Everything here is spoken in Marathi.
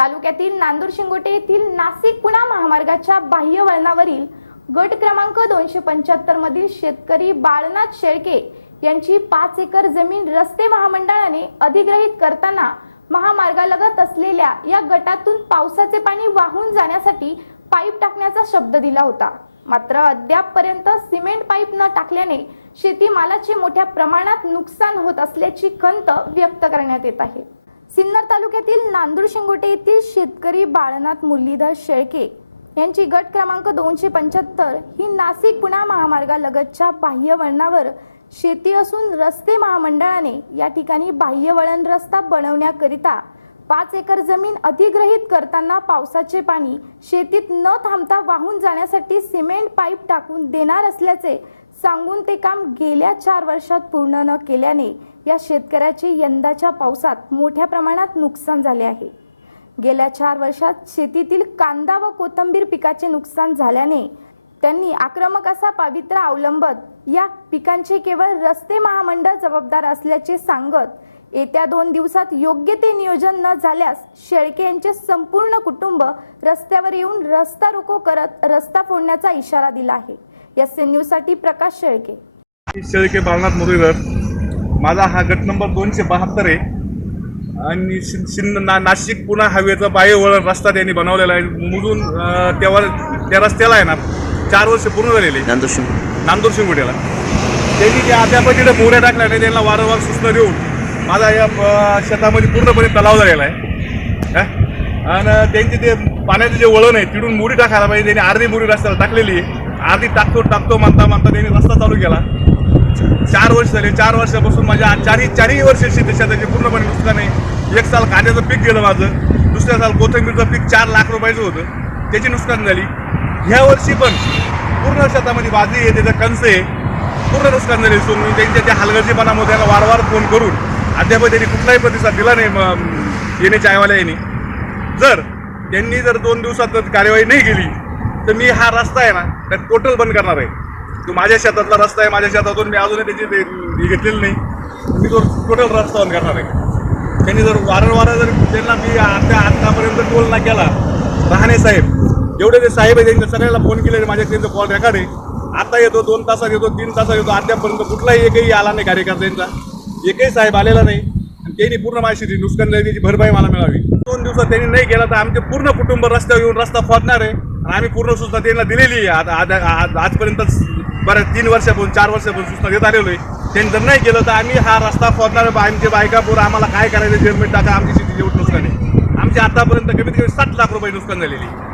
तालुक्यातील नांदूर शिंगोटे येथील नाशिक पुणा महामार्गाच्या बाह्य वळणावरील गट क्रमांक दोनशे पंच्याहत्तर मधील शेतकरी बाळनाथ शेळके यांची पाच एकर जमीन रस्ते महामंडळाने अधिग्रहित करताना महामार्गालगत असलेल्या या गटातून पावसाचे पाणी वाहून जाण्यासाठी पाईप टाकण्याचा शब्द दिला होता. मात्र अद्यापपर्यंत सिमेंट पाईप न टाकल्याने शेतीमालाचे मोठ्या प्रमाणात नुकसान होत असल्याची खंत व्यक्त करण्यात येत आहे. सिन्नर तालुक्यातील नांदूर शिंगोटे येथील शेतकरी बाळनाथ मुरलीधर शेळके यांची गट क्रमांक दोनशे पंच्याहत्तर ही नाशिक पुणा महामार्गालगतच्या बाह्य वळणावर शेती असून रस्ते महामंडळाने या ठिकाणी बाह्य वळण रस्ता बनवण्याकरिता पाच एकर जमीन अधिग्रहित करताना पावसाचे पाणी शेतीत न थांबता वाहून जाण्यासाठी सिमेंट पाईप टाकून देणार असल्याचे सांगून ते काम गेल्या चार वर्षात पूर्ण न केल्याने या शेतकऱ्याचे यंदाच्या पावसात मोठ्या प्रमाणात नुकसान झाले आहे. गेल्या चार वर्षात शेतीतील कांदा व कोथिंबीर पिकाचे नुकसान झाल्याने त्यांनी आक्रमक असा पावित्र्य अवलंबत या पिकांचे केवळ रस्ते महामंडळ जबाबदार असल्याचे सांगत येत्या दोन दिवसात योग्य ते नियोजन न झाल्यास शेळके यांचे संपूर्ण कुटुंब रस्त्यावर येऊन रस्ता रोको करत रस्ता फोडण्याचा इशारा दिला आहे. एस एन न्यूजसाठी प्रकाश शेळके. शेळके बाळनाथ मुरलीधर. माझा हा गट नंबर दोनशे बहात्तर आहे. आणि शिन- ना नाशिक पुणा हवेचा बाह्यवळण रस्ता त्यांनी बनवलेला आहे. मुलून अं, त्यावर त्या रस्त्याला आहे ना चार वर्ष पूर्ण झालेले आहे. नांदूर शिंग नांदूर शिंगोट्याला त्यांनी त्या अद्याप तिथे मोऱ्या टाकल्या नाही त्यांना वारंवार सूचना देऊन माझा या शेतामध्ये पूर्णपणे तलाव झालेला आहे. आणि त्यांचे ते पाण्याचे जे वळण आहे तिथून मुरी टाकायला पाहिजे त्यांनी अर्धी मुरी रस्त्याला टाकलेली आहे. अर्धी टाकतो टाकतो म्हणता म्हणता त्यांनी रस्ता चालू केला. चार वर्ष झाले चार वर्षापासून माझ्या चारही चारही वर्ष शेती शेताचे पूर्णपणे नुकसान आहे. एक साल कांद्याचं पीक गेलं माझं दुसऱ्या साल कोथिंबीरचं पीक चार लाख रुपयाचं होतं. त्याची नुकसान झाली. ह्या वर्षी पण पूर्ण शेतामध्ये बाजरी आहे त्याचा कंस आहे. पूर्ण नुकसान झाले सोडून त्यांच्या त्या हलगर्जीपणामुळे त्याला वारंवार फोन करून अद्याप त्यांनी कुठलाही प्रतिसाद दिला नाही म- येण्याच्या आयवाला यांनी जर त्यांनी जर दोन दिवसात कार्यवाही नाही केली तर मी हा रस्ता आहे ना त्यात टोटल बंद करणार आहे. तो माझ्या शेतातला रस्ता आहे माझ्या शेतातून मी अजूनही त्याची ते हे घेतलेलं नाही. मी तो टोटल रस्ता बंद करणार आहे. त्यांनी जर वारंवार जर त्यांना मी आता आत्तापर्यंत टोल ना केला राहणे साहेब एवढे ते साहेब आहे त्यांच्या सगळ्याला फोन केले माझ्या त्यांचं कॉल रेकॉर्ड आहे. आता येतो दोन तासात येतो तीन तासात येतो अद्यापर्यंत कुठलाही एकही आला नाही कार्यकर्त्यांचा. एकही साहेब आलेला नाही. आणि त्यांनी पूर्ण माझी शेती नुकसान त्याची भरपाई मला मिळावी. दोन दिवसात त्यांनी नाही केला तर आमचे पूर्ण कुटुंब रस्त्यावर येऊन रस्ता फोडणार आहे. आणि आम्ही पूर्ण सूचना त्यांना दिलेली आहे. आता आजपर्यंत बऱ्याच तीन वर्षापासून चार वर्षापासून सूचना देत आलेलो आहे. त्यांनी जर नाही केलं तर आम्ही हा रस्ता फोडणार आमचे बायकापूर आम्हाला काय करायचं? जेलमेट टाका आमची शेती जेवढं नुकसान आहे. आमची आतापर्यंत कमीत कमी सात लाख रुपये नुकसान झालेली आहे.